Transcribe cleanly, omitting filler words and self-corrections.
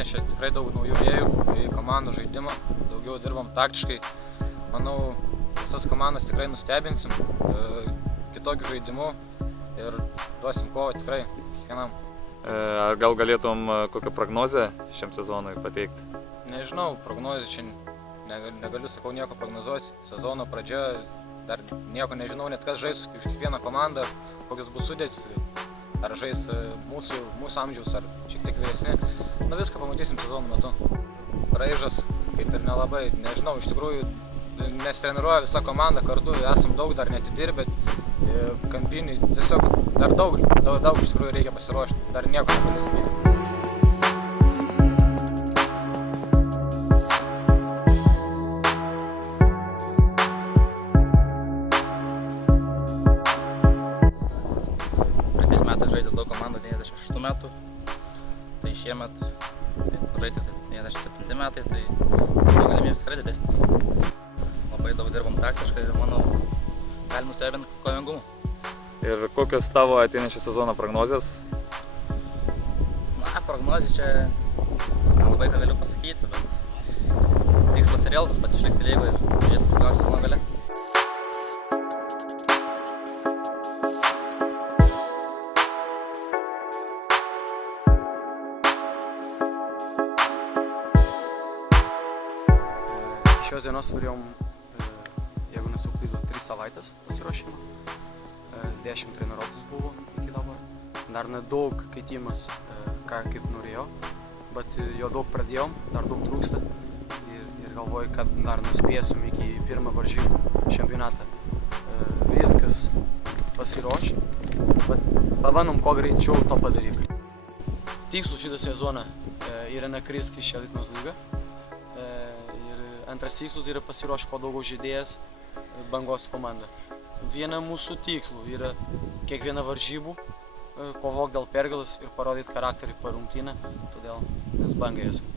įnešė tikrai daug naujų vėjų į komandų žaidimą, daugiau dirbam taktiškai. Manau, visas komandas tikrai nustebinsim kitokiu žaidimu ir duosim kovą tikrai kiekvienam. Ar gal galėtum kokią prognozę šiam sezonui pateikti? Nežinau, prognozę čia negaliu, sakau, nieko prognozuoti. Sezono pradžia, dar nieko nežinau, net kas žais kiekvieną komandą, kokios bus sudėtis, ar žais mūsų amžiaus, ar šiek tiek vyresni. Viską pamatysim sezono metu. Raižas kaip ir nelabai, nežinau, iš tikrųjų nesitreniruoja visa komanda kartu, esam daug dar neatidirbę, kampiniui, tiesiog dar daug iš tikrųjų reikia pasiruošti, dar nieko negaliu sakyti. Praeitais metais žaidė daug komandų 96 metų, tai šiemet žaisti 97 metai, tai galimybės tikrai didesnės. Labai daug dirbam taktiškai ir manau, galim nustebinti kovingumu. Ir kokios tavo ateinančio sezono prognozės? Prognozė čia labai ką galiu pasakyti, bet tikslas ir vėl tas pats išlikti lygoje ir žiūrėsim kokiam sezono gale. Šios dienos turėjom, jeigu nesuklydu, 3 savaitės pasiruošimą. 10 treniruotės buvo iki dabar. Dar nedaug keitimas, kaip norėjau, bet jau daug pradėjom, dar daug trūksta. Ir galvoju, kad dar nespėsim iki pirmą varžybų čempionatą. Viskas pasiruošę, bet pabandom kuo greičiau to padaryti. Tikslas šitą sezoną yra nekristi iš elitinės lygą. Antras tikslas yra pasiruošti kuo daugiau žaidėjas Bangos komanda. Viena mūsų tikslų yra kiekvieną varžybų kovok dėl pergalės ir parodyti charakterį per rungtynę, todėl mes Bangai esame.